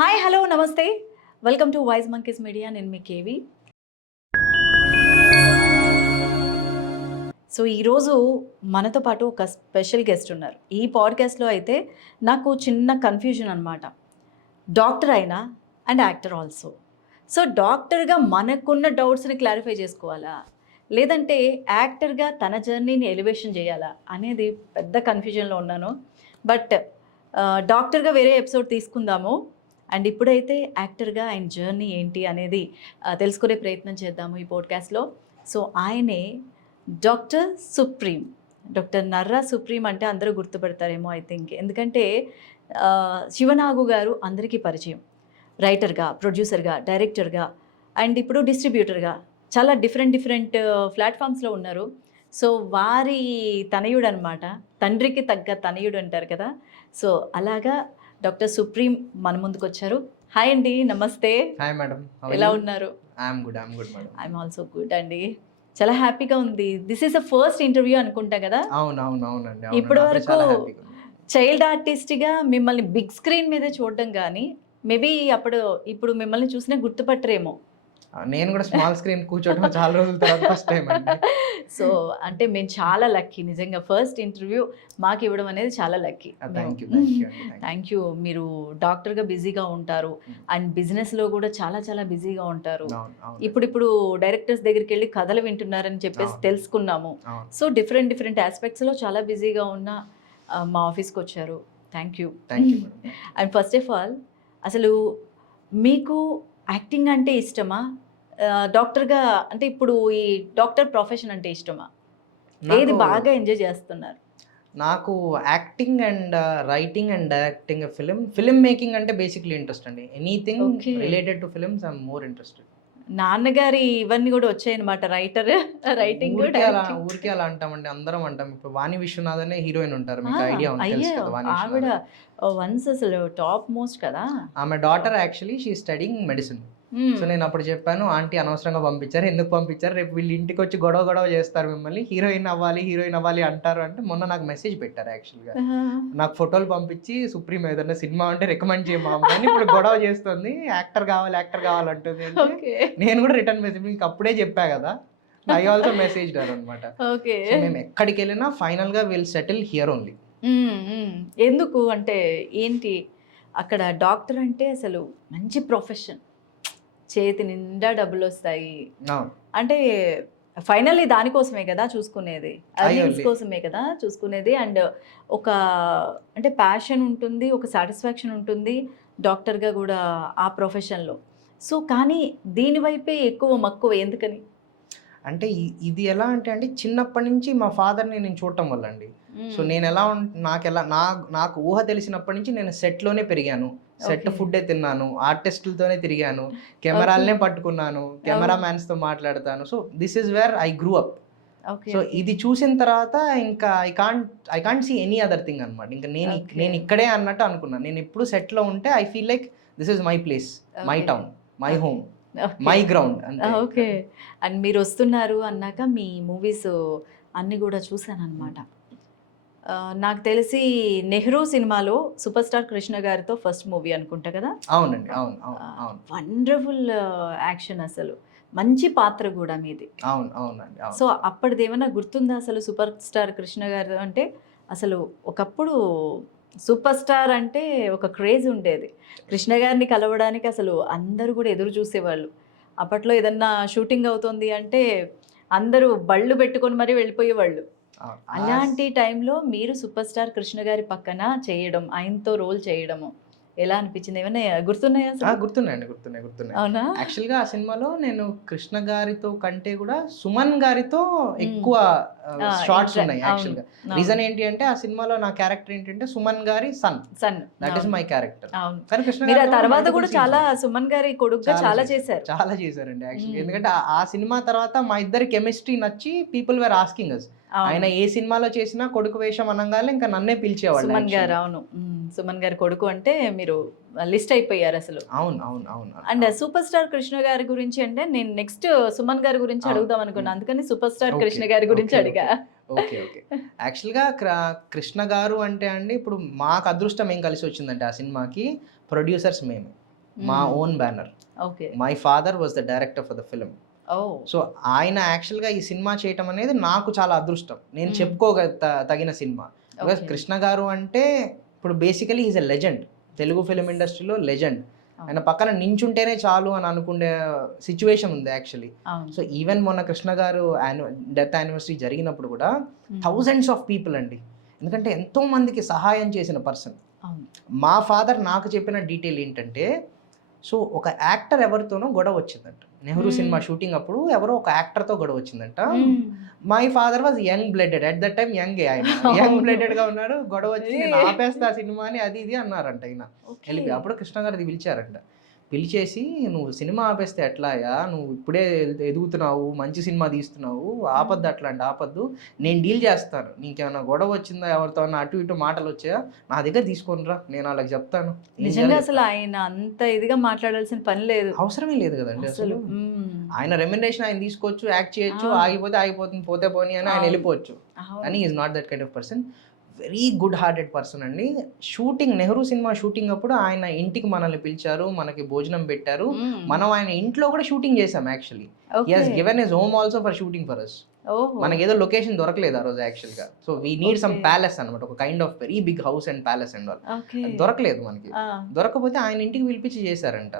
Hi hello నమస్తే welcome to wise monkeys media. నేను మీ KV. So ఈరోజు మనతో పాటు ఒక స్పెషల్ గెస్ట్ ఉన్నారు. ఈ పాడ్కాస్ట్లో అయితే నాకు చిన్న కన్ఫ్యూజన్ అనమాట. డాక్టర్ అయినా అండ్ యాక్టర్ ఆల్సో. సో డాక్టర్గా మనకున్న డౌట్స్ని క్లారిఫై చేసుకోవాలా, లేదంటే యాక్టర్గా తన జర్నీని ఎలివేషన్ చేయాలా అనేది పెద్ద కన్ఫ్యూజన్లో ఉన్నాను. బట్ డాక్టర్గా వేరే ఎపిసోడ్ తీసుకుందాము. అండ్ ఇప్పుడైతే యాక్టర్గా ఆయన జర్నీ ఏంటి అనేది తెలుసుకునే ప్రయత్నం చేద్దాము ఈ పోడ్కాస్ట్లో. సో ఆయనే doctor supreme. Doctor Narra supreme అంటే అందరూ గుర్తుపడతారేమో ఐ థింక్. ఎందుకంటే శివనాగు గారు అందరికీ పరిచయం. రైటర్గా, ప్రొడ్యూసర్గా, డైరెక్టర్గా అండ్ ఇప్పుడు డిస్ట్రిబ్యూటర్గా చాలా డిఫరెంట్ ప్లాట్ఫామ్స్లో ఉన్నారు. సో వారి తనయుడు అనమాట. తండ్రికి తగ్గ తనయుడు అంటారు కదా. సో అలాగా డాక్టర్ సుప్రీం మన ముందుకు వచ్చారు. హాయ్ అండి, నమస్తే. హాయ్ మేడం, ఎలా ఉన్నారు? I'm good madam. I'm also good అండి. చాలా హ్యాపీగా ఉంది. This is the first interview అనుకుంటా కదా. అవునండి. ఇప్పటి వరకు చైల్డ్ ఆర్టిస్ట్గా మిమ్మల్ని బిగ్ స్క్రీన్ మీద చూడడం కానీ మేబీ ఇప్పుడు మిమ్మల్ని చూసినా గుర్తుపట్టరేమో. నేను కూడా స్మాల్ స్క్రీన్ కూర్చోవడం చాలా రోజుల తర్వాత ఫస్ట్ టైం అండి. సో అంటే మేము చాలా లక్కీ, నిజంగా ఫస్ట్ ఇంటర్వ్యూ మాకు ఇవ్వడం అనేది చాలా లక్కీ. Thank you. మీరు డాక్టర్గా బిజీగా ఉంటారు అండ్ బిజినెస్లో కూడా చాలా చాలా బిజీగా ఉంటారు. ఇప్పుడు డైరెక్టర్స్ దగ్గరికి వెళ్ళి కథలు వింటున్నారని చెప్పేసి తెలుసుకున్నాము. సో డిఫరెంట్ ఆస్పెక్ట్స్లో చాలా బిజీగా ఉన్న మా ఆఫీస్కి వచ్చారు. Thank you. And first of all అసలు మీకు యాక్టింగ్ అంటే ఇష్టమా, డాక్టర్గా అంటే ఇప్పుడు ఈ డాక్టర్ ప్రొఫెషన్ అంటే ఇష్టమా? ఏది బాగా ఎంజాయ్ చేస్తున్నారు? నాకు acting and writing and directing film making అంటే బేసిక్లీ ఇంట్రెస్ట్ అండి. Anything related to films I'm more interested. నాన్నగారి ఇవన్నీ కూడా వచ్చాయన్నమాట, రైటింగ్ ఊరికే అలా అంటామండి, అందరం అంటాం. ఇప్పుడు వాణి విశ్వనాథన్ హీరోయిన్ ఉంటారు, మీకు ఐడియా ఉంది? ఆవిడ వన్స్ అసలు టాప్ మోస్ట్ కదా. ఆమె daughter actually she studying medicine. So నేను అప్పుడు చెప్పాను, ఆంటీ అనవసరంగా పంపించారు, ఎందుకు పంపించారు, రేపు వీళ్ళు ఇంటికి వచ్చి గొడవ చేస్తారు, మిమ్మల్ని హీరోయిన్ అవ్వాలి అంటారు అంటే మొన్న నాకు మెసేజ్ పెట్టారు యాక్చువల్గా. నాకు ఫోటోలు పంపించి సుప్రీం ఏదన్నా సినిమా అంటే రికమెండ్ చేయమా అని, ఇప్పుడు గొడవ చేస్తుంది, యాక్టర్ కావాలంటుంది. నేను కూడా రిటర్న్ మెసేజ్ మీకు అప్పుడే చెప్పా కదా, ఐ ఆల్సో మెసేజ్ అనమాట. మేము ఎక్కడికి వెళ్ళినా ఫైనల్ గా విల్ సెటిల్ హియర్ ఓన్లీ. ఎందుకు అంటే ఏంటి, అక్కడ డాక్టర్ అంటే అసలు మంచి ప్రొఫెషన్, చేతి నిండా డబ్బులు వస్తాయి అంటే ఫైనల్లీ దానికోసమే కదా చూసుకునేది, అర్నింగ్స్ కోసమే కదా చూసుకునేది. అండ్ ఒక అంటే ప్యాషన్ ఉంటుంది, ఒక సాటిస్ఫాక్షన్ ఉంటుంది డాక్టర్గా కూడా ఆ ప్రొఫెషన్లో. సో కానీ దీనివైపే ఎక్కువ మక్కువ ఎందుకని అంటే ఇది ఎలా అంటే చిన్నప్పటి నుంచి మా ఫాదర్ని నేను చూడటం వల్ల అండి. సో నేను ఎలా నాకు ఊహ తెలిసినప్పటి నుంచి నేను సెట్లోనే పెరిగాను, సెట్ ఫుడ్డే తిన్నాను, ఆర్టిస్టులతోనే తిరిగాను, కెమెరాలనే పట్టుకున్నాను, కెమెరామ్యాన్స్తో మాట్లాడతాను. So this is where I grew up. So ఇది చూసిన తర్వాత ఇంకా I can't see any other thing అనమాట. ఇంకా నేను ఇక్కడే అన్నట్టు అనుకున్నాను. నేను ఎప్పుడు సెట్లో ఉంటే I feel like this is my place, my town, my home, my ground. Okay. And మీరు వస్తున్నారు అన్నాక మీ మూవీస్ అన్నీ కూడా చూసాను అనమాట. నాకు తెలిసి నెహ్రూ సినిమాలో సూపర్ స్టార్ కృష్ణ గారితో ఫస్ట్ మూవీ అనుకుంటా కదా. అవునండి, అవును. వండర్ఫుల్ యాక్షన్, అసలు మంచి పాత్ర కూడా మీది. అవునండి. సో అప్పటిది ఏమైనా గుర్తుందా అసలు? సూపర్ స్టార్ కృష్ణ గారు అంటే అసలు ఒకప్పుడు సూపర్ స్టార్ అంటే ఒక క్రేజ్ ఉండేది. కృష్ణ గారిని కలవడానికి అసలు అందరూ కూడా ఎదురు చూసేవాళ్ళు. అప్పట్లో ఏదన్నా షూటింగ్ అవుతుంది అంటే అందరూ బళ్ళు పెట్టుకొని మరీ వెళ్ళిపోయేవాళ్ళు. అలాంటి టైంలో మీరు సూపర్ స్టార్ కృష్ణ గారి పక్కన చేయడం, ఆయనతో రోల్ చేయడము ఎలా అనిపించింది? ఏమైనా గుర్తున్నాయా? గుర్తున్నాయి. అవునా? యాక్చువల్గా ఆ సినిమాలో నేను కృష్ణ గారితో కంటే కూడా సుమన్ గారితో ఎక్కువ షార్ట్స్ ఉన్నాయి. యాక్చువల్గా రీజన్ ఏంటి అంటే ఆ సినిమాలో నా క్యారెక్టర్ ఏంటంటే సుమన్ గారి son, that is my character. కానీ కృష్ణ తర్వాత కూడా చాలా సుమన్ గారి కొడుకుగా చాలా చేశారండి యాక్చువల్గా. ఎందుకంటే ఆ సినిమా తర్వాత మా ఇద్దరి కెమిస్ట్రీ నచ్చి పీపుల్ వేర్ ఆస్కింగ్ అస్. ఆయన ఏ సినిమాలో చేసినా కొడుకు వేషం అనగానే ఇంకా నన్నే పిలిచేవాళ్ళు. సుమన్ గారు, అవును, సుమన్ గారి కొడుకు అంటే మీరు లిస్ట్ అయిపోయారు అసలు. అవును. అండ్ సూపర్ స్టార్ కృష్ణ గారి గురించి అంటే నేను నెక్స్ట్ సుమన్ గారి గురించి అడుగుదాం అనుకున్నాను, అందుకని సూపర్ స్టార్ కృష్ణ గారి గురించి అడిగా. ఓకే. యాక్చువల్గా కృష్ణ గారు అంటే ఇప్పుడు మాకు అదృష్టం ఏం కలిసి వచ్చిందంటే ఆ సినిమాకి ప్రొడ్యూసర్స్ మేమే. మా own banner. Okay. My father was the director for the film. Oh. So ఆయన యాక్చువల్గా ఈ సినిమా చేయటం అనేది నాకు చాలా అదృష్టం, నేను తగిన సినిమా. బికాస్ కృష్ణ గారు అంటే ఇప్పుడు basically is a legend, Telugu film ఇండస్ట్రీలో లెజెండ్. ఆయన పక్కన నించుంటేనే చాలు అని అనుకునే సిచ్యువేషన్ ఉంది యాక్చువల్లీ. సో ఈవెన్ మొన్న కృష్ణ గారు డెత్ యానివర్సరీ జరిగినప్పుడు కూడా థౌజండ్స్ ఆఫ్ పీపుల్ అండి, ఎందుకంటే ఎంతో మందికి సహాయం చేసిన పర్సన్. మా ఫాదర్ నాకు చెప్పిన డీటెయిల్ ఏంటంటే, సో ఒక యాక్టర్ ఎవరితోనో గొడవ వచ్చిందంట నెహ్రూ సినిమా షూటింగ్ అప్పుడు, ఎవరో ఒక యాక్టర్తో గొడవ వచ్చిందంట. My father was young blooded at that time, young blooded గా ఉన్నాడు. గొడవ వచ్చి నేను ఆపేస్తా సినిమా అని అది ఇది అన్నారంట ఆయన వెళ్ళిపోయి. అప్పుడు కృష్ణ గారిది పిలిచారంట, పిలిచేసి నువ్వు సినిమా ఆపేస్తే ఎట్లాయా, నువ్వు ఇప్పుడే ఎదుగుతున్నావు, మంచి సినిమా తీస్తున్నావు, ఆపద్దు, అట్లాంటి ఆపద్దు, నేను డీల్ చేస్తాను, నీకేమైనా గొడవ వచ్చిందా, ఎవరితో అటు ఇటు మాటలు వచ్చాయా నా దగ్గర తీసుకొనిరా, నేను వాళ్ళకి చెప్తాను. నిజంగా అసలు ఆయన అంత ఇదిగా మాట్లాడాల్సిన పని లేదు, అవసరమే లేదు కదండి అసలు. ఆయన రెమ్యునరేషన్ ఆయన తీసుకోవచ్చు, యాక్ట్ చేయొచ్చు, ఆగిపోతే ఆగిపోతుంది, పోతే పోనీ అని ఆయన వెళ్ళిపోవచ్చు. అని is not that kind of person, very good hearted person అండి. షూటింగ్ నెహ్రూ సినిమా షూటింగ్ అప్పుడు ఆయన ఇంటికి మనల్ని పిలిచారు, మనకి భోజనం పెట్టారు. మనం ఆయన ఇంట్లో కూడా షూటింగ్ చేసాం actually. He has given his home also for shooting for us. మనకి ఏదో లొకేషన్ దొరకలేదు ఆ రోజు యాక్చువల్ గా. So we need some palace అనమాట, ఒక kind of very big house and palace and all. దొరకలేదు మనకి, దొరకపోతే ఆయన ఇంటికి పిలిపించి చేశారంట.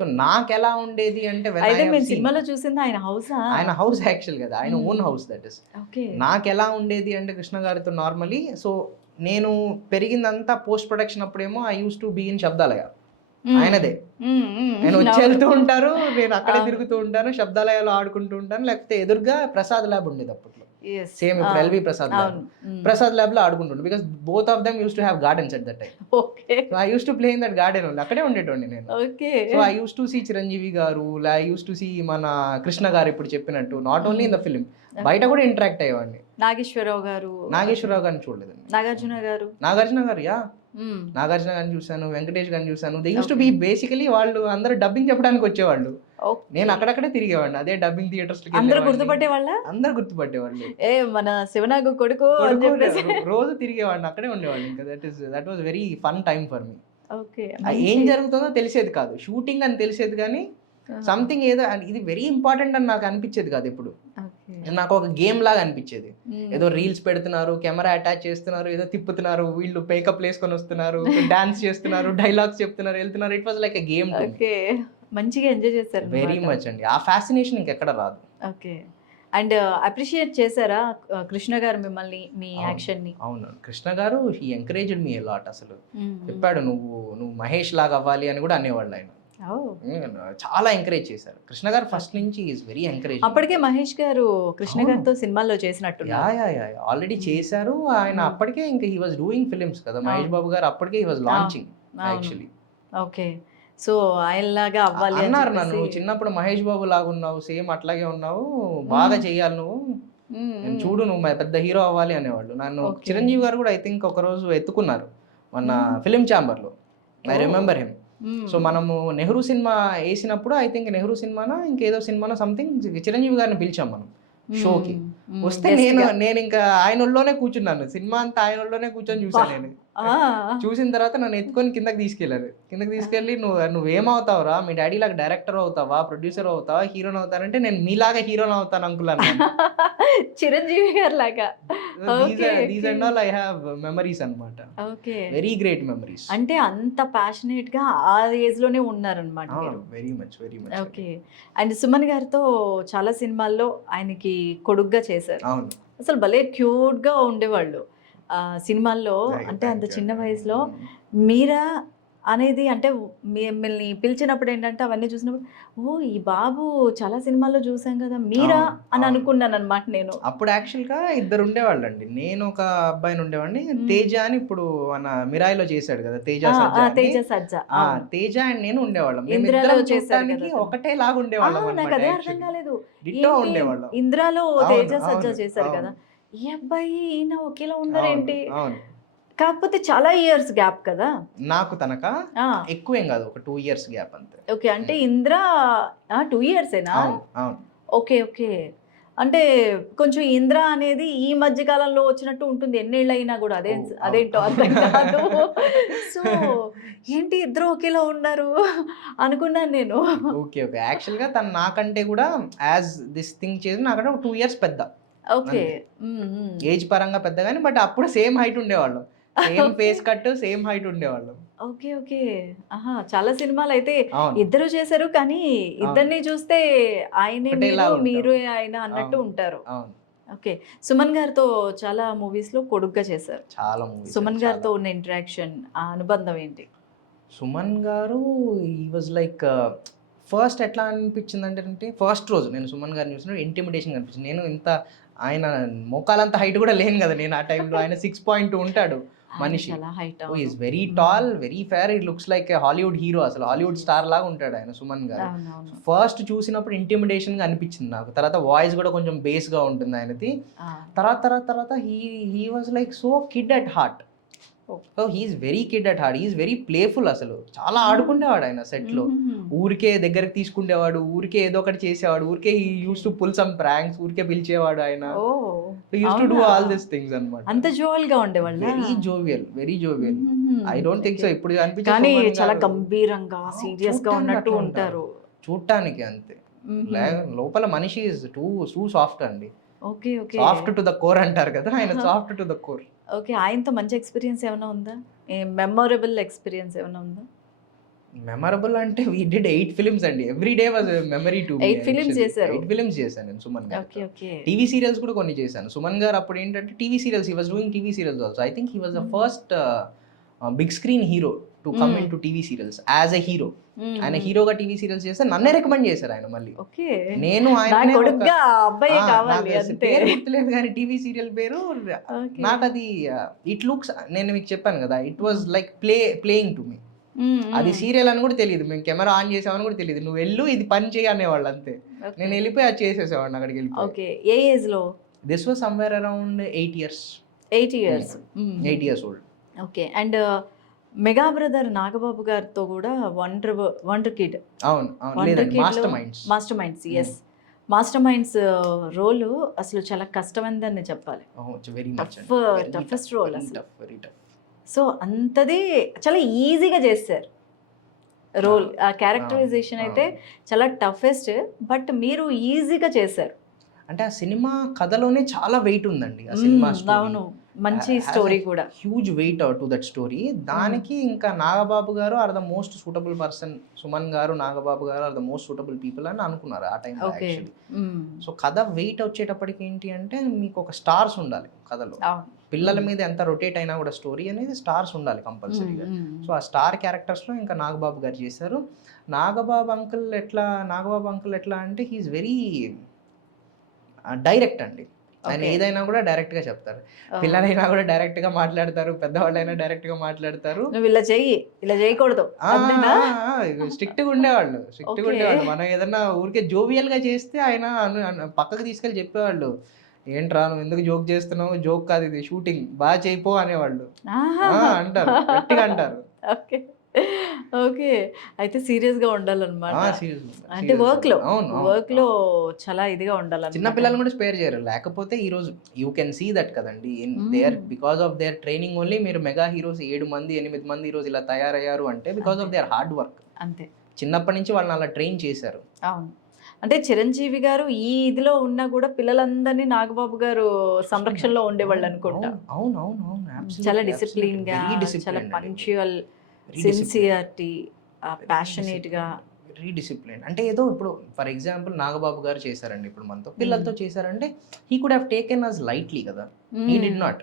సో నాకు ఎలా ఉండేది అంటే, సినిమాలో చూసింది ఆయన హౌస్, ఆయన హౌస్ యాక్చువల్ కదా, ఆయన ఓన్ హౌస్ దట్ ఇస్. నాకు ఎలా ఉండేది అంటే కృష్ణ గారితో నార్మలీ, సో నేను పెరిగిందంతా పోస్ట్ ప్రొడక్షన్ అప్పుడేమో I use to be in Shabdalaya, ఆయనదే. నేను వచ్చి వెళ్తూ ఉంటారు, నేను అక్కడే తిరుగుతూ ఉంటాను, శబ్దాలయాలు ఆడుకుంటూ ఉంటాను, లేకపోతే ఎదురుగా ప్రసాద్ ల్యాబ్ ఉండేది అప్పట్లో, సేమ్ ఇప్పుడు ఎల్వి ప్రసాద్ ల్యాబ్ లో ఆడుకుంటుండే. Because both of them use to have gardens at that time. So I use to play in that garden only, అక్కడే ఉండేటోండి నేను. So I use to see Chiranjeevi garu, I use to see మన కృష్ణ గారు ఇప్పుడు చెప్పినట్టు, not only in the film, బయట కూడా interact అయ్యేవాడిని. Nageswararao గారిని చూడలేదు. నాగార్జున గారు యా, నాగార్జున గారిని చూసాను, వెంకటేష్ గారిని చూసాను. They use to be basically, వాళ్ళు అందరూ డబ్బింగ్ చెప్పడానికి వచ్చేవాళ్ళు, నేను అక్కడక్కడే తిరిగేవాడిని, అదే డబ్బింగ్ థియేటర్స్. అందరూ గుర్తుపట్టేవాళ్ళు, మన శివనాగు కొడుకు రోజు తిరిగేవాడిని, అక్కడే ఉండేవాళ్ళు. ఇంకా that was very fun time for me. ఏం జరుగుతుందో తెలిసేది కాదు, షూటింగ్ అని తెలిసేది కానీ సంథింగ్ ఏదో ఇది వెరీ ఇంపార్టెంట్ అని నాకు అనిపించేది కాదు ఎప్పుడు. నాకు ఒక గేమ్ లాగా అనిపించేది, ఏదో రీల్స్ పెడుతున్నారు, కెమెరా అటాచ్ చేస్తున్నారు, ఏదో తిప్పుతున్నారు, వీళ్ళు మేకప్ వేసుకొని వస్తున్నారు, డాన్స్ చేస్తున్నారు, డైలాగ్స్ చెప్తున్నారు, వెళ్తున్నారు. It was like a game. మంచిగా ఎంజాయ్ చేశారు వెరీ మచ్ అండి, ఆ ఫ్యాసినేషన్ ఇంకెక్కడ రాదు. ఓకే. అండ్ అప్రిషియేట్ చేశారా కృష్ణ గారు మిమ్మల్ని, మీ యాక్షన్ ని? అవును, కృష్ణ గారు he encouraged me a lot. అసలు చెప్పాడు, నువ్వు మహేష్ లాగా అవ్వాలి అని కూడా అనేవాళ్ళు ఆయన. చాలా ఎంకరేజ్ చేశారు కృష్ణ గారు ఫస్ట్ నుంచి. Is very encourage. అప్పటికే మహేష్ గారు కృష్ణ గారితో సినిమాల్లో చేసినట్టు ఆల్రెడీ చేశారు ఆయన. అప్పటికే ఇంకా హీ వాజ్ డూయింగ్ ఫిలిమ్స్ కదా మహేష్ బాబు గారు, అప్పటికే he was launching actually. Okay. So ఆయనలాగా అవ్వాలి అన్నారు నన్ను, చిన్నప్పుడు మహేష్ బాబు లాగా ఉన్నావు, సేమ్ అట్లాగే ఉన్నావు, బాగా చెయ్యాలి నువ్వు, చూడు నువ్వు పెద్ద హీరో అవ్వాలి అనేవాళ్ళు నన్ను. చిరంజీవి గారు కూడా ఐ థింక్ ఒక రోజు ఎత్తుకున్నారు మన ఫిలిం ఛాంబర్ లో, ఐ రిమెంబర్ హిమ్. సో మనము నెహ్రూ సినిమా వేసినప్పుడు ఐ థింక్ నెహ్రూ సినిమానా ఇంకేదో సినిమానో సంథింగ్, చిరంజీవి గారిని పిలిచాం మనం షోకి. వస్తే నేను ఇంకా ఆయనలోనే కూర్చున్నాను, సినిమా అంతా ఆయనలోనే కూర్చొని చూసాను నేను. చూసిన తర్వాత నన్ను ఎత్తుకొని కిందకి తీసుకెళ్ళి నువ్వేమవుతావురా, మీ డాడీ లాగా డైరెక్టర్ అవుతావా, ప్రొడ్యూసర్ అవుతావా, హీరోని అవుతానంటే నేను మీలాగా హీరోని అవుతాను అనుకున్నాను. చిరంజీవి గారు లాగా. These and all I have memories అన్నమాట. Okay, very great memories. అంటే అంత ప్యాషనేట్ గా ఆ ఏజ్ లోనే ఉన్నారన్నమాట. Very much. Okay. And Suman గారితో చాలా సినిమాల్లో ఆయనకి కొడుగ్గా చేశారు. అవును, అసలు భలే క్యూట్ గా ఉండేవాళ్ళు సినిమాల్లో. అంటే అంత చిన్న వయసులో మీరా అనేది, అంటే మిమ్మల్ని పిలిచినప్పుడు ఏంటంటే అవన్నీ చూసినప్పుడు ఓ ఈ బాబు చాలా సినిమాల్లో చూసాం కదా మీరా అని అనుకున్నాను అనమాట నేను. అప్పుడు యాక్చువల్గా ఇద్దరు ఉండేవాళ్ళు అండి. నేను ఒక అబ్బాయిని ఉండేవాడిని, తేజ అని ఇప్పుడు మన మిరాయిలో చేశాడు కదా తేజ సజ్జా. తేజ అండ్ నేను ఉండేవాళ్ళం. ఒకటే లాగా ఉండేవాళ్ళం. నాకు అదే అర్థం కాలేదు, ఉండేవాళ్ళం. ఇంద్రాలో తేజ సజ్జా చేశారు కదా, ఈ అబ్బాయి ఈయన ఒకేలా ఉన్నారేంటి? కాకపోతే చాలా ఇయర్స్ గ్యాప్ కదా నాకు తనక, ఎక్కువేం కాదు, ఒక 2 years గ్యాప్ అంతే. ఓకే, అంటే ఇంద్ర 2 years ఏనా? అవును. ఓకే. అంటే కొంచెం ఇంద్ర అనేది ఈ మధ్య కాలంలో వచ్చినట్టు ఉంటుంది, ఎన్నేళ్ళైనా కూడా అదేంటో అర్థం కాదు. సో ఏంటి ఇద్దరు ఒకేలా ఉన్నారు అనుకున్నాను నేను. ఓకే. యాక్చువల్‌గా తను నాకంటే కూడా యాజ్ దిస్ థింగ్ చేసి నాకంటే ఒక 2 ఇయర్స్ పెద్ద. ఓకే. ఏజ్ పరంగా పెద్ద గాని బట్ అప్పుడు సేమ్ హైట్ ఉండేవాళ్ళం. Same face cut, same height ఉండేవాళ్ళం. ఓకే. ఓకే. ఆహా! చాలా సినిమాలైతే అవును. ఇద్దరు చేశారు. కానీ ఇద్దరిని చూస్తే ఆయనే ఒకటేలా మీరు, ఉంటాం. మీరే ఆయన అన్నట్టు అవును. ఉంటారు. అవును. ఓకే. సుమన్ గారితో చాలా మూవీస్‌లో కొడుగ్గా చేశారు. చాలా మూవీస్. సుమన్ గారితో ఉన్న ఇంటరాక్షన్, ఆ అనుబంధం ఏంటి? సుమన్ గారు హి వాజ్ లైక్ ఫస్ట్ ఎట్లా అనిపించిందంటే ఫస్ట్ రోజు నేను సుమన్ గారిని చూసినప్పుడు ఇంటిమిడేషన్ అనిపించింది. నేను ఇంత ఆయన మోకాలంత హైట్ కూడా లేను కదా నేను ఆ టైంలో. ఆయన 6.2 ఉంటాడు మనిషి. చాలా height. Is very tall, very fair. He looks like a Hollywood hero, అసలు హాలీవుడ్ స్టార్ లాగా ఉంటాడు ఆయన సుమన్ గారు. అవునవును. ఫస్ట్ చూసినప్పుడు ఇంటిమిడేషన్ గా అనిపించింది నాకు. తర్వాత వాయిస్ కూడా కొంచెం బేస్ గా ఉంటుంది ఆయనది. తర్వాత he was like so kid at heart. So he's very kid at heart. He's very playful. అసలు చాలా ఆడుకునేవాడు ఆయన సెట్ లో. ఊరికే దగ్గరికి తీసుకునేవాడు, ఊరికే ఏదో ఒకటి చేసేవాడు, ఊరికే he use to pull some pranks, ఊరికే పిలిచేవాడు ఆయన. Use to do all this things అన్నమాట. అంత జోవల్ గా ఉండేవాళ్ళ. Very jovial, very jovial. I don't think so ఇప్పుడు కానీ చాలా గంభీరంగా సీరియస్ గా ఉన్నట్టు ఉంటారు చూడటానికి. అంతే, లోపల మనిషి ఇస్ టూ సాఫ్ట్ అండి. Okay. Okay. Soft to the core అంటారు కదా, ఆయన soft to the core. Okay. ఆయనతో మంచి ఎక్స్పీరియన్స్ ఏమైనా ఉందా? మెమొరబుల్ ఎక్స్పీరియన్స్ ఏమైనా ఉందా? మెమరబుల్ అంటే వి డిడ్ 8 ఫిల్మ్స్ అండి. Every day was memory to me. 8 films చేశారు. 8 ఫిల్మ్స్ చేశాను నేను సుమన్ గారు. ఓకే. ఓకే. టీవీ సీరియల్స్ కూడా కొన్ని చేశాను. సుమన్ గారు అప్పుడు ఏంటంటే TV serials, he was doing TV serials also. I think he was the first big screen hero to come in to TV serials as a hero. ఆయన హీరోగా టీవీ సీరియల్స్ చేస్తే నన్నే రికమెండ్ చేశారు ఆయన మళ్ళీ. ఓకే. నేను ఆయన కొడుకుగా అబ్బాయి కావాలి అంతే. పేరు గుర్తులేదు కానీ టీవీ సీరియల్ పేరు నాకు అది ఇట్ లుక్స్, నేను మీకు చెప్పాను కదా, it was like playing to me. అది సీరియల్ అని కూడా తెలియదు, మేము కెమెరా ఆన్ చేసామని కూడా తెలియదు. నువ్వు వెళ్ళు ఇది పని చేయి అనేవాళ్ళు అంతే. నేను వెళ్ళిపోయి అది చేసేసేవాడిని అక్కడికి వెళ్ళిపోయి. ఓకే. ఏ ఏజ్ లో? This was somewhere around 8 years. 8 years. 8 years old. Okay. And mega brother Nagababu గారితో కూడా వండర్ కిడ్. అవును. లేదండి, master minds. Yes, master minds role అసలు చాలా కష్టమైందని చెప్పాలి. టఫెస్ట్ రోల్ అసలు. సో అంతది చాలా ఈజీగా చేస్తారు రోల్. ఆ క్యారెక్టరైజేషన్ అయితే చాలా టఫెస్ట్, బట్ మీరు ఈజీగా చేశారు. అంటే ఆ సినిమా కథలోనే చాలా వెయిట్ ఉందండి ఆ సినిమా. అవును, మంచి స్టోరీ కూడా. Huge weight to that story. దానికి ఇంకా నాగబాబు గారు are the most suitable person. Suman గారు, నాగబాబు గారు are the most suitable people అని అనుకున్నారు ఆ టైంలో యాక్చువల్లీ. సో కథ వెయిట్ వచ్చేటప్పటికి ఏంటి అంటే మీకు ఒక స్టార్స్ ఉండాలి కథలో. పిల్లల మీద ఎంత రొటేట్ అయినా కూడా స్టోరీ అనేది స్టార్స్ ఉండాలి కంపల్సరీగా. సో ఆ స్టార్ క్యారెక్టర్స్లో ఇంకా నాగబాబు గారు చేశారు. నాగబాబు అంకుల్ ఎట్లా అంటే హీఈస్ వెరీ డైరెక్ట్ అండి. ఆయన ఏదైనా కూడా డైరెక్ట్ గా చెప్తారు. పిల్లలైనా కూడా డైరెక్ట్ గా మాట్లాడతారు, పెద్దవాళ్ళైనా డైరెక్ట్ గా మాట్లాడతారు. నువ్వు ఇలా చేయకూడదు, స్ట్రిక్ట్ గా ఉండేవాళ్ళు. మనం ఏదన్నా ఊరికే జోవియల్ గా చేస్తే ఆయన పక్కకు తీసుకెళ్ళి చెప్పేవాళ్ళు, ఏంట్రా నువ్వు ఎందుకు జోక్ చేస్తున్నావు, జోక్ కాదు ఇది షూటింగ్, బాగా చేయిపో అనేవాళ్ళు. అంటారు, గట్టిగా అంటారు. ఓకే. అయితే సీరియస్ గా ఉండాలన్నమాట. అంటే వర్క్ లో చాలా ఇదిగా ఉండాలి. చిన్న పిల్లలు కూడా స్పేర్ చేయరు. లేకపోతే ఈ రోజు యూ కెన్ సీ దట్ కదండి, there because of their training only మీరు మెగా హీరోస్ 7 మంది 8 మంది ఈ రోజు ఇలా తయారయ్యారు అంటే because of their hard work. అంతే, చిన్నప్పటి నుంచి వాళ్ళని అలా ట్రైన్ చేశారు. అవును. అంటే చిరంజీవి గారు ఈ ఇదిలో ఉన్నా కూడా పిల్లలందరినీ నాగబాబు గారు సంరక్షణలో ఉండేవాళ్ళు అనుకుంటా. అవును. చాలా డిసిప్లిన్ గా, చాలా పంక్చువల్, సిన్సియరిటీ, ప్యాషనేట్ గా, వెరీ డిసిప్లిన్. అంటే ఏదో ఇప్పుడు ఫర్ ఎగ్జాంపుల్ నాగబాబు గారు చేశారండి ఇప్పుడు మనతో, పిల్లలతో చేశారంటే he could have taken us lightly కదా. He did not.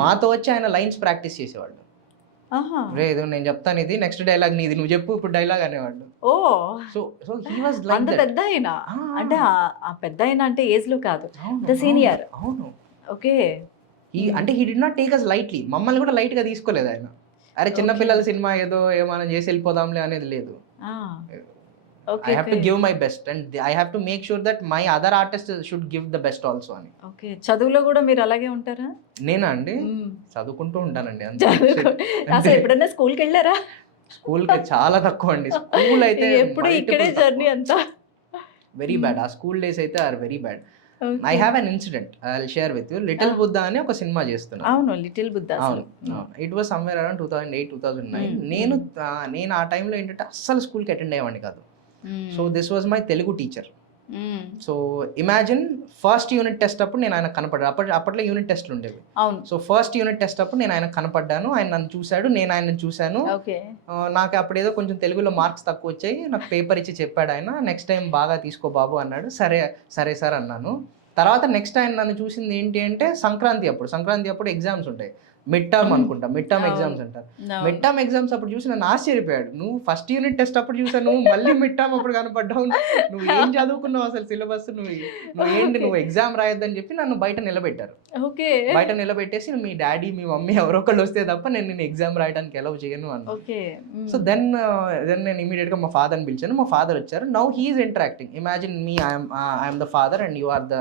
మాతో వచ్చి ఆయన లైన్స్ ప్రాక్టీస్ చేసేవాళ్ళు. లేదు నేను చెప్తాను ఇది, నెక్స్ట్ డైలాగ్ నీది, నువ్వు చెప్పు ఇప్పుడు డైలాగ్ అనేవాళ్ళు. సో హీ వాజ్ లైక్ అంత పెద్ద ఆయన. అంటే ఆ పెద్ద ఆయన అంటే ఏజ్ లో కాదు, ద సీనియర్. అవును. ఓకే. అంటే he did not take us lightly. మమ్మల్ని కూడా లైట్ గా తీసుకోలేదు ఆయన. అరే చిన్నపిల్లల సినిమా ఏదో ఏమైనా చేసి వెళ్ళిపోదాంలే అనేది లేదు. I have to give my best and I have to make sure that my other artists should give the best also అని. ఓకే. చదువులో కూడా మీరు అలాగే ఉంటారా? నేనా అండి, చదువుకుంటూ ఉంటానండి. అసలు ఎప్పుడైనా స్కూల్కి వెళ్ళారా? స్కూల్కి చాలా తక్కువ అండి. స్కూల్ అయితే ఎప్పుడు ఇక్కడే జర్నీ అంతా వెరీ బ్యాడ్. ఆ స్కూల్ డేస్ అయితే are very bad. I have an incident I will share with you. Little Buddha అని ఒక సినిమా చేస్తున్నాను. అవును, లిటిల్ బుద్ధ. అవును, ఇట్ వాస్ సమ్వేర్ అరౌండ్ 2008-2009. నేను ఆ టైంలో ఏంటంటే అస్సలు స్కూల్కి అటెండ్ అయ్యేవాడిని కాదు. So this was my Telugu teacher. So imagine first unit test అప్పుడు నేను ఆయన కనపడ్డాను. అప్పట్లో యూనిట్ టెస్ట్లు ఉండేవి. అవును. సో ఫస్ట్ యూనిట్ టెస్ట్ అప్పుడు నేను ఆయన కనపడ్డాను, ఆయన నన్ను చూశాడు, నేను ఆయన చూశాను. నాకు అప్పుడు ఏదో కొంచెం తెలుగులో మార్క్స్ తక్కువ వచ్చాయి. నాకు పేపర్ ఇచ్చి చెప్పాడు ఆయన, నెక్స్ట్ టైం బాగా తీసుకో బాబు అన్నాడు. సరే సరే సార్ అన్నాను. తర్వాత నెక్స్ట్ ఆయన నన్ను చూసింది ఏంటి అంటే సంక్రాంతి అప్పుడు ఎగ్జామ్స్ ఉంటాయి, మిడ్ టర్మ్ అనుకుంటా, మిడ్ టర్మ్ ఎగ్జామ్స్ అంటారు. మిడ్ టర్మ్ ఎగ్జామ్స్ అప్పుడు చూసి నన్ను ఆశ్చర్యపోయాడు. నువ్వు ఫస్ట్ యూనిట్ టెస్ట్ అప్పుడు చూసాను, మళ్ళీ మిడ్ టర్మ్ అప్పుడు కనపడ్డావు, నువ్వు ఏం చదువుకున్నావు అసలు సిలబస్, నువ్వు ఎగ్జామ్ రాయొద్దని చెప్పి నన్ను బయట నిలబెట్టారు. బయట నిలబెట్టేసి మీ డాడీ మీ మమ్మీ ఎవరో ఒకళ్ళు వస్తే తప్ప నేను ఎగ్జామ్ రాయడానికి ఎలవ్ చేయను అన్న. సో దెన్ నేను ఇమీడియట్ గా మా ఫాదర్ని పిలిచాను. మా ఫాదర్ వచ్చారు. Now he's interacting. Imagine me I'm the father and you are the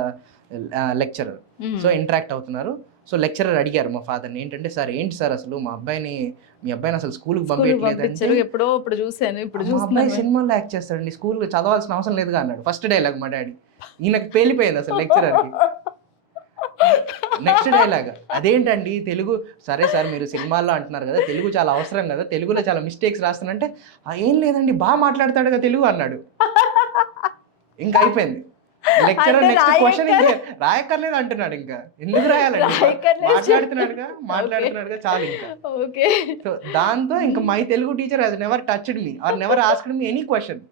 lecturer. So interact అవుతున్నారు. సో లెక్చరర్ అడిగారు మా ఫాదర్ని ఏంటంటే, సార్ ఏంటి సార్ అసలు మీ అబ్బాయిని అసలు స్కూల్కి పంపించలేదంటే, ఎప్పుడో ఇప్పుడు చూసాను, ఇప్పుడు అబ్బాయి సినిమాలో యాక్ట్ చేస్తాడండి, స్కూల్కి చదవాల్సిన అవసరం లేదుగా అన్నాడు. ఫస్ట్ డైలాగ్ మా డాడీ. ఈయనకు పేలిపోయింది అసలు లెక్చరర్కి. నెక్స్ట్ డైలాగ్ అదేంటండి తెలుగు, సరే సార్ మీరు సినిమాల్లో అంటున్నారు కదా, తెలుగు చాలా అవసరం కదా, తెలుగులో చాలా మిస్టేక్స్ రాస్తానంటే, ఏం లేదండి బాగా మాట్లాడతాడు కదా తెలుగు అన్నాడు. ఇంకా అయిపోయింది. లెక్చరర్ నెక్స్ట్ క్వశ్చన్ రాయక్కర్లేదు అంటున్నాడు. ఇంకా ఎందుకు రాయాలండి, మాట్లాడుతున్నాడుగా చాలు ఇంకా. సో దాంతో ఇంకా my Telugu teacher has never touched me or never asked me any question,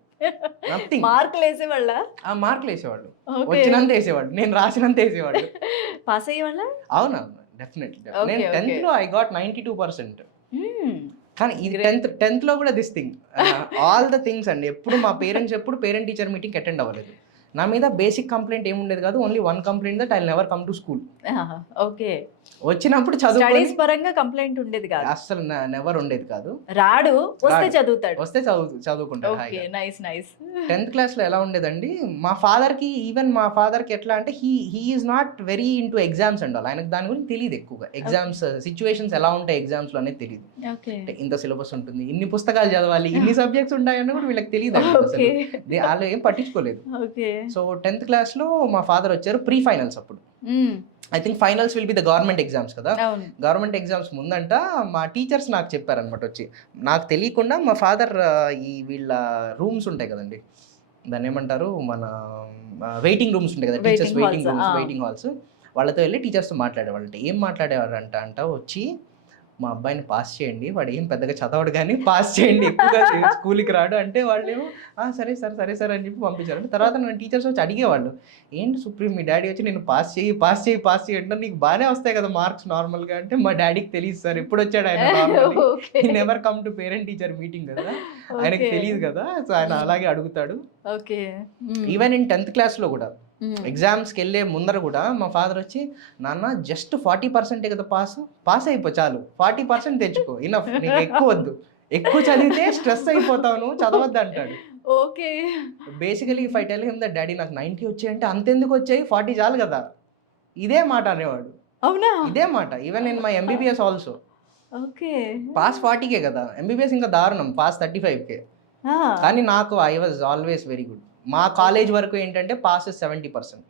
nothing. మార్కులు వేసేవాళ్ళ? మార్కులు వేసేవాళ్ళు, వచ్చినంత వేసేవాళ్ళు, నేను రాసినంత వేసేవాళ్ళు. పాస్ అయ్యేవాళ్ళ? అవునవును, డెఫినెట్లీ. నేను 10th లో ఐ గాట్ 92%. కానీ ఇది 10th లో కూడా this thing, all the things అండి. ఎప్పుడు మా parents parent teacher meeting attend అవ్వలేదు. నా మీద బేసిక్ కంప్లైంట్ ఏముండేది కాదు, only one complaint that I never come to school. Okay. వచ్చినప్పుడు స్టడీస్ పరంగా కంప్లైంట్ ఉండేది కాదు, అస్సలు నెవర్ ఉండేది కాదు. రాడు, వస్తే చదువుతాడు, వస్తే చదువుకుంటాడు. Okay, nice nice. 10th class లో ఎలా ఉండేదండి, మా ఫాదర్ కి ఎట్లా అంటే he is not very into exams and all. ఆయనకు దాని గురించి తెలియదు ఎక్కువగా. ఎగ్జామ్స్ సిచ్యువేషన్స్ ఎలా ఉంటాయి ఎగ్జామ్స్ లో అనేది తెలియదు. అంటే ఇంత సిలబస్ ఉంటుంది, ఇన్ని పుస్తకాలు చదవాలి, ఇన్ని సబ్జెక్ట్స్ ఉంటాయని కూడా వీళ్ళకి తెలియదు. వాళ్ళు ఏం పట్టించుకోలేదు. సో 10th క్లాస్ లో మా ఫాదర్ వచ్చారు. ప్రీ ఫైనల్స్ అప్పుడు, I think finals will be the government exams కదా. గవర్నమెంట్ ఎగ్జామ్స్ ముందంట మా టీచర్స్ నాకు చెప్పారనమాట వచ్చి. నాకు తెలియకుండా మా ఫాదర్ ఈ వీళ్ళ రూమ్స్ ఉంటాయి కదండి, దాన్ని ఏమంటారు, మన వెయిటింగ్ రూమ్స్ ఉంటాయి కదా, టీచర్స్ వెయిటింగ్ హాల్స్, వాళ్ళతో వెళ్ళి టీచర్స్తో మాట్లాడేవాళ్ళంట. ఏం మాట్లాడేవారంట వచ్చి, మా అబ్బాయిని పాస్ చేయండి, వాడు ఏం పెద్దగా చదవడు కానీ పాస్ చేయండి, ఎక్కువగా స్కూల్కి రాడు అంటే వాళ్ళేమో సరే సార్ అని చెప్పి పంపించారు. తర్వాత నన్ను టీచర్స్ వచ్చి అడిగేవాళ్ళు, ఏంటి సుప్రీం మీ డాడీ వచ్చి నేను పాస్ చేయి అంటే, నీకు బాగానే వస్తాయి కదా మార్క్స్ నార్మల్గా అంటే, మా డాడీకి తెలియదు సార్, ఎప్పుడు వచ్చాడు ఆయన, never come to parent teacher meeting కదా, ఆయనకి తెలియదు కదా. సో ఆయన అలాగే అడుగుతాడు. ఈవెన్ ఇన్ 10th క్లాస్లో కూడా ఎగ్జామ్స్కి వెళ్ళే ముందర కూడా మా ఫాదర్ వచ్చి, నాన్న జస్ట్ 40% కదా పాస్ అయిపో చాలు, 40% తెచ్చుకో, ఇనఫ్, నీకు ఎక్కువ వద్దు, ఎక్కువ చదివితే స్ట్రెస్ అయిపోతాను, చదవద్దు అంటాడు. Okay. Basically if I tell him that daddy నాకు 90 వచ్చాయి అంటే, అంతెందుకు వచ్చాయి, 40 చాలు కదా, ఇదే మాట అనేవాడు. అవునా? ఇదే మాట. Even in my MBBS also. Okay. Pass 40కే కదా, MBBS ఇంకా దారుణం, పాస్ 35కే. కానీ నాకు I was always very good. మా కాలేజ్ వరకు ఏంటంటే పాస్ 70%.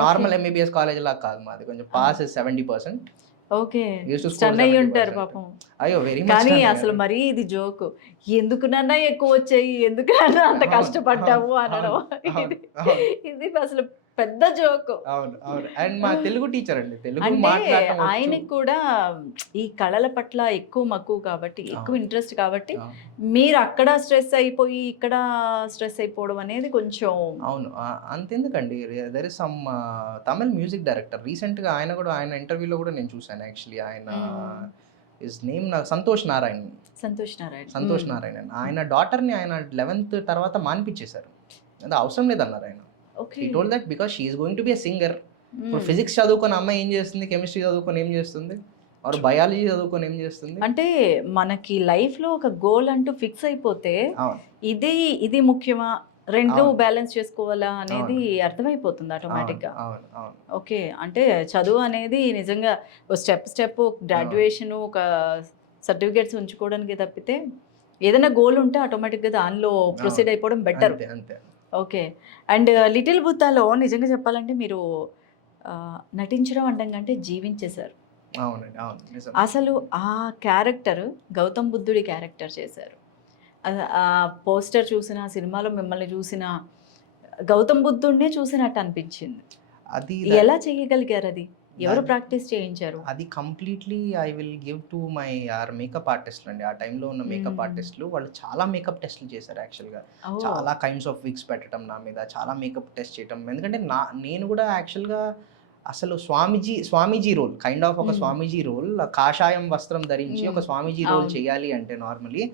నార్మల్ MBBS కాలేజ్ లా కాదు మాది, కొంచెం పాస్ 70%. ఓకే. ఉంటారు పాపం. అయ్యో వెరీ మచ్. కానీ అసలు మరీ ఇది జోక్, ఎందుకునన్నా ఎక్కువ వచ్చాయి, ఎందుకన్నా అంత కష్టపడ్డాము అనడం, ఇది అసలు పెద్ద జోక్. అవును అవును. అండ్ మా తెలుగు టీచర్ అండి, తెలుగు మాట్లాడటం, ఆయనకి కూడా ఈ కళల పట్ల ఎక్కువ మక్కువ కాబట్టి, ఎక్కువ ఇంట్రెస్ట్ కాబట్టి, మీరు అక్కడ స్ట్రెస్ అయిపోయి ఇక్కడ స్ట్రెస్ అయిపోవడం అనేది కొంచెం. అవును, అంతెందుకండి, there is some Tamil music director రీసెంట్గా, ఆయన ఇంటర్వ్యూలో కూడా నేను చూసాను యాక్చువల్లీ. ఆయన హిస్ నేమ్ నాకు సంతోష్ నారాయణ్. ఆయన డాటర్ని ఆయన 11th తర్వాత మానిపించేశారు, అది అవసరం లేదన్నారు ఆయన. He told that because she is going to be a singer. ఇప్పుడు ఫిజిక్స్ చదువుకొని అమ్మాయి ఏం చేస్తుంది, కెమిస్ట్రీ చదువుకొని ఏం చేస్తుంది, ఆర్ బయాలజీ చదువుకొని ఏం చేస్తుంది? అంటే మనకి లైఫ్ లో ఒక గోల్ అంటూ ఫిక్స్ అయిపోతే, ఇది ముఖ్యమా, రెండు బ్యాలెన్స్ చేసుకోవాలా అనేది అర్థమైపోతుంది ఆటోమేటిక్ గా. ఓకే. అంటే చదువు అనేది నిజంగా స్టెప్ గ్రాడ్యుయేషన్, ఒక సర్టిఫికేట్స్ ఉంచుకోవడానికి తప్పితే, ఏదైనా గోల్ ఉంటే ఆటోమేటిక్ గా దానిలో ప్రొసీడ్ అయిపోవడం బెటర్. అంతే. ఓకే. అండ్ 'లిటిల్ బుద్ధాలో' నిజంగా చెప్పాలంటే మీరు నటించడం అనడం కంటే జీవించేశారు. అవునండి. అవును. నిజం. అసలు ఆ క్యారెక్టర్ గౌతమ్ బుద్ధుడి క్యారెక్టర్ చేశారు. ఆ పోస్టర్ చూసిన, సినిమాలో మిమ్మల్ని చూసిన గౌతమ్ బుద్ధుడినే చూసినట్టు అనిపించింది. అది ఎలా చేయగలిగారు అది? ఎవరు దాన్ ప్రాక్టీస్ చేయించారు? అది completely I will give to my makeup ఆర్టిస్ట్‌లండి. ఆ టైంలో ఉన్న మేకప్ ఆర్టిస్ట్‌లు వాళ్ళు చాలా మేకప్ టెస్ట్‌లు చేశారు యాక్చువల్‌గా. ఓహ్! చాలా కైండ్స్ ఆఫ్ విగ్స్ పెట్టడం నా మీద, చాలా మేకప్ టెస్ట్ చేయటం. ఎందుకంటే నేను కూడా యాక్చువల్‌గా అసలు స్వామీజీ రోల్ కైండ్ ఆఫ్ ఒక హ్మ్. స్వామీజీ రోల్ కాషాయం వస్త్రం ధరించి ఒక స్వామీజీ రోల్ అవును. చేయాలి అంటే నార్మల్లీ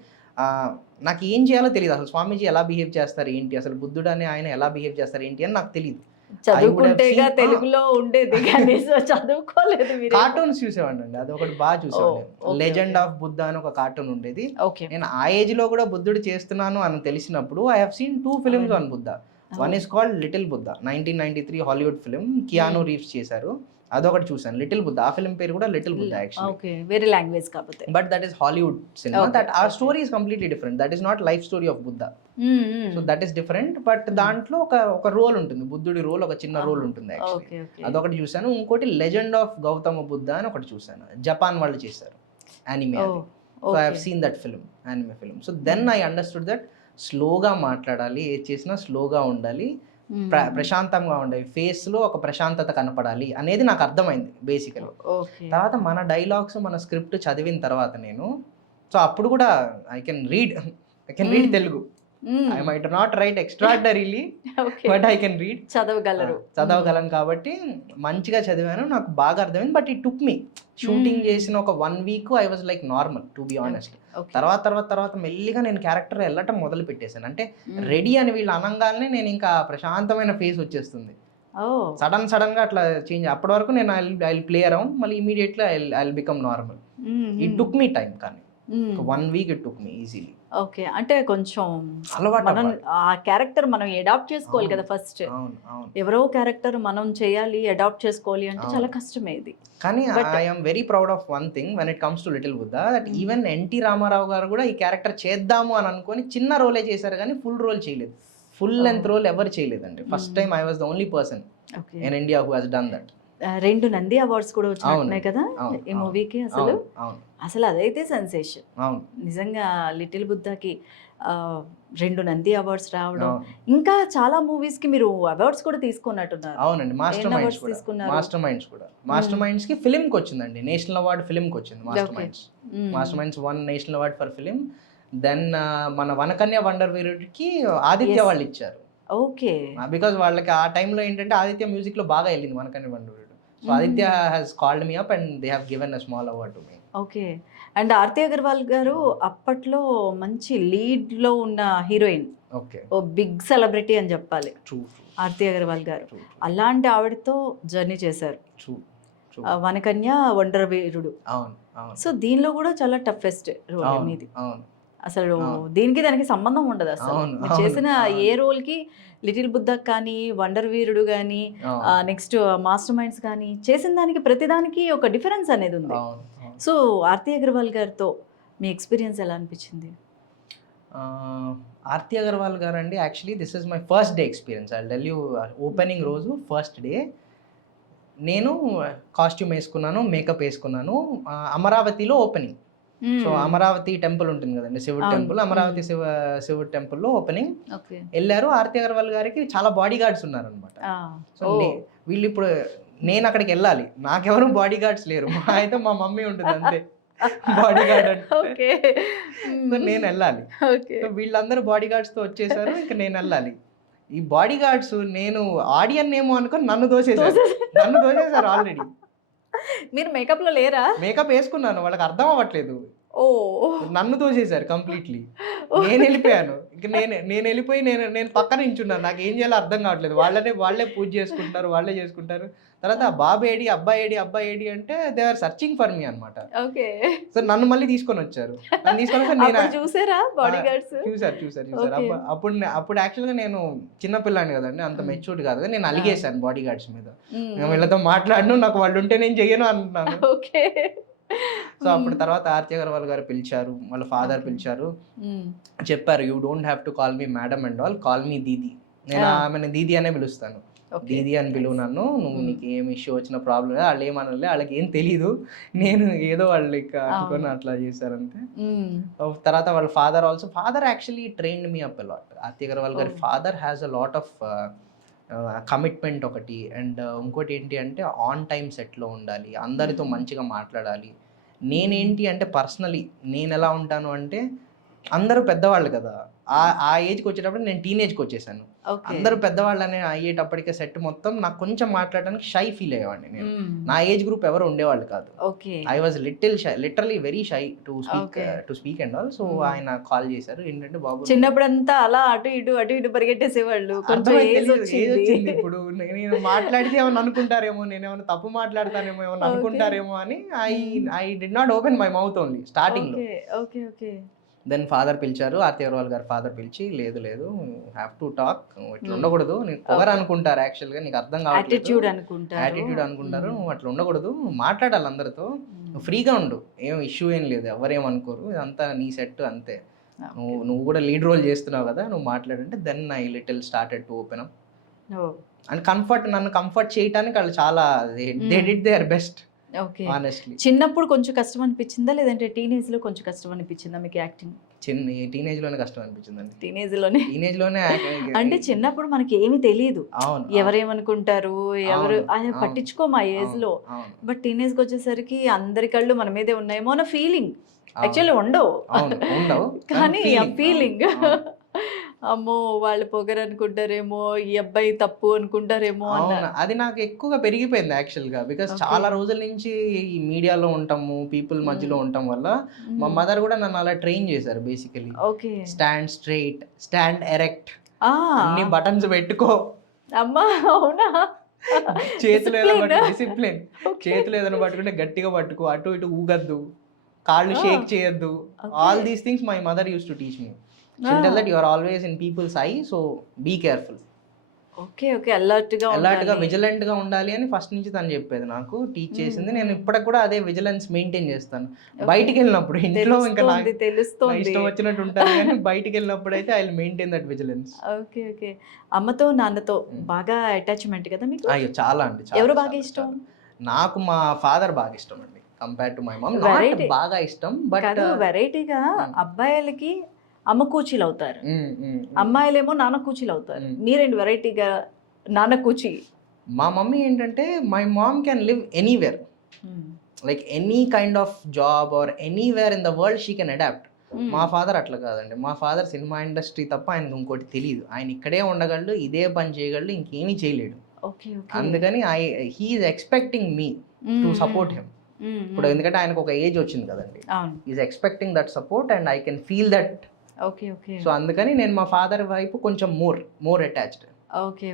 నాకు ఏం చేయాలో తెలీదు. అసలు స్వామీజీ ఎలా బిహేవ్ చేస్తారు ఏంటి? అసలు బుద్ధుడు అనే ఆయన ఎలా బిహేవ్ చేస్తారు ఏంటి అని నాకు తెలీదు. ఐ వుడ్ హావ్ చదువుకుంటేగా సీన్ తెలుగులో ఉండేది కానీ చదువుకోలేదు మీరేమో. కార్టూన్స్ చూసేవాడినండి. అదొకటి చూసేవాడిని. Okay. 'Legend okay. Of Buddha' అని ఒక కార్టూన్ ఉండేది. ఓకే. నేను ఆ ఏజ్‌లో కూడా బుద్ధుడు చేస్తున్నాను అని తెలిసినప్పుడు ఐ హావ్ సీన్ 2 ఫిల్మ్స్ అవన్నీ. On Buddha. One oh! Is called 'little Buddha' 1993 Hollywood film. Keanu Reeves చేశారు. అదొకటి చూసాను. 'లిటిల్ బుద్ధ' ఆ ఫిల్మ్ పేరు కూడా 'లిటిల్ బుద్ధ' యాక్చువల్లీ. ఓకే. వేరే లాంగ్వేజ్ కాకపోతే. But that is Hollywood cinema. Okay. That our okay. Story is completely different. That is not life story of Buddha. Hmm. Hmm. So that is different. But దాంట్లో ఒక role ఉంటుంది. బుద్ధుడి role ఒక చిన్న role ఉంటుంది actually. Okay. Okay. అదొకటి చూసాను. ఇంకోటి 'లెజెండ్ ఆఫ్ గౌతమ బుద్ధ' అని ఒకటి చూసాను. జపాన్ వాళ్ళు చేశారు. యానిమే అది. Oh! So I have okay. Seen that film. Anime film. So then I understood that స్లోగా మాట్లాడాలి. ఏది చేసినా స్లోగా ఉండాలి. ప్రశాంతంగా ఉండాలి. ఫేస్‌లో ఒక ప్రశాంతత కనపడాలి అనేది నాకు అర్థమైంది బేసికల్లీ. ఓకే. తర్వాత మన డైలాగ్స్, మన స్క్రిప్ట్ చదివిన తర్వాత నేను సో అప్పుడు కూడా I can read Telugu. I might not write extraordinarily okay. But I can read. చదవగలరు. చదవగలను కాబట్టి మంచిగా చదివాను. నాకు బాగా అర్థమైంది. But it took me shooting చేసిన ఒక 1 week I was like normal to be honest. Okay. తర్వాత మెల్లిగా నేను క్యారెక్టర్ వెళ్ళటం మొదలు పెట్టేశాను. అంటే రెడీ అని వీళ్ళు అనంగానే నేను ఇంకా ప్రశాంతమైన ఫేస్ వచ్చేస్తుంది. ఓహ్! సడన్‌గా అట్లా చేంజ్. అప్పటి వరకు నేను ఐ విల్ ప్లే అరౌండ్. మళ్ళీ immediately I will become normal. It took me time కానీ. 1 week it took me easily. Okay. అంటే కొంచెం అలవాటు మనం అవ్వాలి. ఆ క్యారెక్టర్ మనం అడాప్ట్ చేసుకోవాలి కదా ఫస్ట్. అవును. ఎవరో క్యారెక్టర్ మనం చేయాలి, అడాప్ట్ చేసుకోవాలి అంటే చాలా కష్టమే ఇది. కానీ But- I am very proud of one thing when it comes to little Buddha that even NT Rama Rao గారు కూడా ఈ క్యారెక్టర్ చేద్దాము అని అనుకొని చిన్న రోలే చేశారు కానీ ఫుల్ రోల్ చేయలేదు. ఫుల్ లెంత్ రోల్ ఎవరు చేయలేదండి. First time I was the only person okay. In India who has done that. 2 Nandi awards కూడా వచ్చినాయి కదా ఈ మూవీకి. అసలు అవును అసలు అదైతే సెన్సేషన్. అవును నిజంగా లిటిల్ బుద్ధకి 2 నంది అవార్డ్స్ రావడం, అవును. ఇంకా చాలా మూవీస్ కి మీరు అవార్డ్స్ కూడా తీసుకున్నట్టున్నారు. అవునండి. మాస్టర్ awards మైండ్స్ తీసుకున్నారు? మాస్టర్ మైండ్స్ కి ఫిల్మ్ కి వచ్చిందండి. నేషనల్ అవార్డ్ ఫిల్మ్ కి వచ్చింది master Okay. Minds. Master minds won national award for film. Then మన వనకన్య వండర్ వీరుడికి ఆదిత్య Yes. వాళ్ళు ఇచ్చారు. ఓకే. బికాజ్ వాళ్ళకి ఆ టైంలో ఏంటంటే ఆదిత్య మ్యూజిక్ లో బాగా వెళ్ళింది Vanakanya wonder Veerudu. So Aditya has called me up and they have given a small award to me. Okay. And Aarti Agarwal garu అప్పట్లో మంచి లీడ్ లో ఉన్న హీరోయిన్, ఓకే. ఓ బిగ్ సెలబ్రిటీ అని చెప్పాలి ట్రూ ఆర్తి అగర్వాల్ గారు. అలాంటి ఆవిడతో జర్నీ చేశారు. ట్రూ వనకన్య వండర్ వీరుడు. అవును అవును సో దీనిలో కూడా చాలా టఫెస్ట్ రోల్ అవును మీది. అవును అసలు అవును. దీనికి దానికి సంబంధం ఉండదు అసలు. అవును, మీరు అవును, చేసిన అవును. ఏ రోల్ కి, లిటిల్ బుద్ధ కానీ, వండర్ వీరుడు కానీ, అవును నెక్స్ట్ మాస్టర్ మైండ్స్ కానీ, చేసిన దానికి ప్రతిదానికి ఒక డిఫరెన్స్ అనేది ఉంది. అవును అవును. సో ఆర్తి అగర్వాల్ గారితో మీ ఎక్స్పీరియన్స్ ఎలా అనిపించింది? ఆర్తి అగర్వాల్ గారు అండి actually this is my first day experience. I tell you opening రోజు ఫస్ట్ డే నేను కాస్ట్యూమ్ వేసుకున్నాను, మేకప్ వేసుకున్నాను. అమరావతిలో ఓపెనింగ్. సో అమరావతి టెంపుల్ ఉంటుంది కదండి, శివుడు అవును. టెంపుల్. అమరావతి శివుడు టెంపుల్లో ఓపెనింగ్ ఓకే. వెళ్ళారు. ఆర్తి అగర్వాల్ గారికి చాలా బాడీ గార్డ్స్ ఉన్నారనమాట. సో వీళ్ళు ఇప్పుడు నేను అక్కడికి వెళ్ళాలి, నాకెవరు బాడీ గార్డ్స్ లేరు. అయితే మా మమ్మీ ఉంటుంది అంతే బాడీ గార్డ్ అంటే. ఓకే. సో నేను వెళ్ళాలి. ఓకే. సో వీళ్ళందరూ బాడీ గార్డ్స్ తో వచ్చేసారు. ఇంకా నేను వెళ్ళాలి. ఈ బాడీ గార్డ్స్ నేను ఆడియన్ ఏమో అనుకొని నన్ను దోసేసారు ఆల్రెడీ. మీరు మేకప్ లో లేరా? మేకప్ వేసుకున్నాను, వాళ్ళకి అర్థం అవ్వట్లేదు. ఓ నన్ను తోసేశారు కంప్లీట్లీ. నేను వెళ్ళిపోయాను. ఇంక నేను వెళ్ళిపోయి నేను పక్కన నించున్నాను. నాకు ఏం చేయాలో అర్థం కావట్లేదు. వాళ్ళే పూజ చేసుకుంటున్నారు, వాళ్ళే చేసుకుంటారు. తర్వాత బాబు ఏడి, అబ్బాయి ఏడి అంటే they are searching for me అనమాట. ఓకే. సో నన్ను మళ్ళీ తీసుకొని వచ్చారు. నన్ను తీసుకొని వస్తే నేను అప్పుడు చూసారా బాడీ గార్డ్స్? చూసారు. Okay. అప్పుడు యాక్చువల్గా నేను చిన్న పిల్లాన్ని కదండి, అంత మెచ్యూర్డ్ కాదు కదా. నేను అలిగేశాను బాడీ గార్డ్స్ మీద. నేను వీళ్ళతో మాట్లాడను, నాకు వాళ్ళు ఉంటే నేను చెయ్యను అంటున్నాను. ఓకే. సో అప్పుడు తర్వాత ఆర్తి అగర్వాల్ గారు పిలిచారు, వాళ్ళ ఫాదర్ పిలిచారు, చెప్పారు you don't have to call me madam and all, call me దీది. నేను ఆమెను దీది అనే పిలుస్తాను. ఓకే. దీది అని పిలువు నన్ను, నువ్వు నీకు ఏం ఇష్యూ వచ్చిన ప్రాబ్లం లేదు. వాళ్ళు ఏమనలే, వాళ్ళకి ఏం తెలీదు, నేను ఏదో వాళ్ళు ఇక అనుకొని అట్లా చేశారంతే. తర్వాత వాళ్ళ father actually trained me up a lot. Aarti Agarwal గారి father has a lot of commitment ఒకటి, అండ్ ఇంకోటి ఏంటి అంటే ఆన్ టైం సెట్లో ఉండాలి, అందరితో మంచిగా మాట్లాడాలి. నేనేంటి అంటే పర్సనలీ నేను ఎలా ఉంటాను అంటే, అందరూ పెద్దవాళ్ళు కదా, ఆ ఏజ్కి వచ్చేటప్పుడు నేను టీనేజ్కి వచ్చేసాను. అందరూ పెద్దవాళ్ళు అనే అయ్యేటప్పటికే సెట్ మొత్తం నాకు కొంచెం మాట్లాడడానికి షై ఫీల్ అయ్యేవాడిని నేను. నా ఏజ్ గ్రూప్ ఎవరు ఉండేవాళ్ళు కాదు. I was literally very shy to speak and all. So ఆయన కాల్ చేశారు, ఏంటంటే బాబు చిన్నప్పుడంతా అలా అటు ఇటు పరిగెట్టేసేవాళ్ళు, కొంచెం ఏజ్ వచ్చింది ఇప్పుడు నేను మాట్లాడితే ఏమన్నా అనుకుంటారేమో, నేను ఏమైనా తప్పు మాట్లాడతానేమో, ఏమన్నా అనుకుంటారేమో అని I did not open my mouth only starting లో. దెన్ ఫాదర్ పిలిచారు, ఆర్తి అగర్వాల్ గారు ఫాదర్ పిలిచి, లేదు హ్యావ్ టు టాక్, ఇట్లా ఉండకూడదు, నీకు పొగరు అనుకుంటారు, యాక్చువల్గా నీకు అర్థం కావట్లేదు, యాటిట్యూడ్ అనుకుంటారు, నువ్వు అట్లా ఉండకూడదు, మాట్లాడాలి అందరితో, నువ్వు ఫ్రీగా ఉండు, ఏం ఇష్యూ ఏం లేదు, ఎవరేమనుకోరు, ఇదంతా నీ సెట్ అంతే, నువ్వు కూడా లీడ్ రోల్ చేస్తున్నావు కదా, నువ్వు మాట్లాడంటే then I little started to open up. And నన్ను కంఫర్ట్ చేయడానికి వాళ్ళు చాలా they did their best. Okay. చిన్నప్పుడు కొంచెం కష్టం అనిపించిందా, లేదంటే టీనేజ్ లో కొంచెం కష్టం అనిపించిందా మీకు యాక్టింగ్? టీనేజ్ లోనే కష్టం అనిపించిందండి. టీనేజ్ లోనే అంటే చిన్నప్పుడు మనకి ఏమీ తెలియదు, ఎవరేమనుకుంటారు, ఎవరు ఆయన పట్టించుకోము ఆ ఏజ్ లో. బట్ టీనేజ్ కి వచ్చేసరికి అందరి కళ్ళు మన మీదే ఉన్నాయేమో అన్న ఫీలింగ్. యాక్చువల్లీ ఉండవు కానీ ఆ ఫీలింగ్, అమ్మో వాళ్ళు పొగరు అనుకుంటారేమో, ఈ అబ్బాయి తప్పు అనుకుంటారేమో అన్న. అది నాకు ఎక్కువగా పెరిగిపోయింది యాక్చువల్గా, బికాస్ చాలా రోజుల నుంచి ఈ మీడియాలో ఉంటాము, పీపుల్ మధ్యలో ఉండటం వల్ల మా మదర్ కూడా నన్ను అలా ట్రైన్ చేశారు basically. Stand straight, stand erect, అన్ని బటన్స్ పెట్టుకో, అమ్మా అవునా, చేతులు ఏదైనా డిసిప్లిన్, చేతులు ఏదైనా పట్టుకుంటే గట్టిగా పట్టుకో, అటు ఇటు ఊగద్దు, కాళ్ళు షేక్ చేయొద్దు, all these things my mother use to teach me. She'll tell that you are always in people's eye, so be careful. Okay alert గా విజిలెంట్ గా ఉండాలి అని ఫస్ట్ నుంచి తను చెప్పేది, నాకు టీచ్ చేసింది. నేను ఇప్పటికి కూడా అదే విజిలెన్స్ మెయింటైన్ చేస్తాను. బయటికి వెళ్ళినప్పుడు, ఇంట్లో ఇంకా ఇష్టం వచ్చినట్టు ఉంటాను, కానీ బయటికి వెళ్ళినప్పుడు అయితే I will maintain that vigilance. Okay. అమ్మతో నాన్నతో బాగా అటాచ్మెంట్ కదా మీకు? అయ్యో చాలా అండి. ఎవరు బాగా ఇష్టం? నాకు మా ఫాదర్ బాగా ఇష్టం అండి, కంపేర్ టు మై మమ్. బాగా ఇష్టం, బట్ వెరైటీగా అబ్బాయిలకి అమ్మ కూచీలు అవుతారు, అమ్మాయిలేమో నాన్న కూచీలు అవుతారు. మీరేంటి వెరైటీగా నాన్న కూచి? మా మమ్మీ ఏంటంటే, my mom can live anywhere, like any kind of job or anywhere in the world she can adapt. మా ఫాదర్ అట్లా కాదండి. మా ఫాదర్ సినిమా ఇండస్ట్రీ తప్ప ఆయనకు ఇంకోటి తెలియదు. ఆయన ఇక్కడే ఉండగలడు, ఇదే పని చేయగలడు, ఇంకేమీ చేయలేడు. అందుకని he's expecting me to support him. ఇప్పుడు ఎందుకంటే ఆయనకు ఒక ఏజ్ వచ్చింది కదండి, is expecting that support and I can feel that. So అందుకని నేను మా ఫాదర్ వైపు కొంచెం మోర్ అటాచ్డ్. ఓకే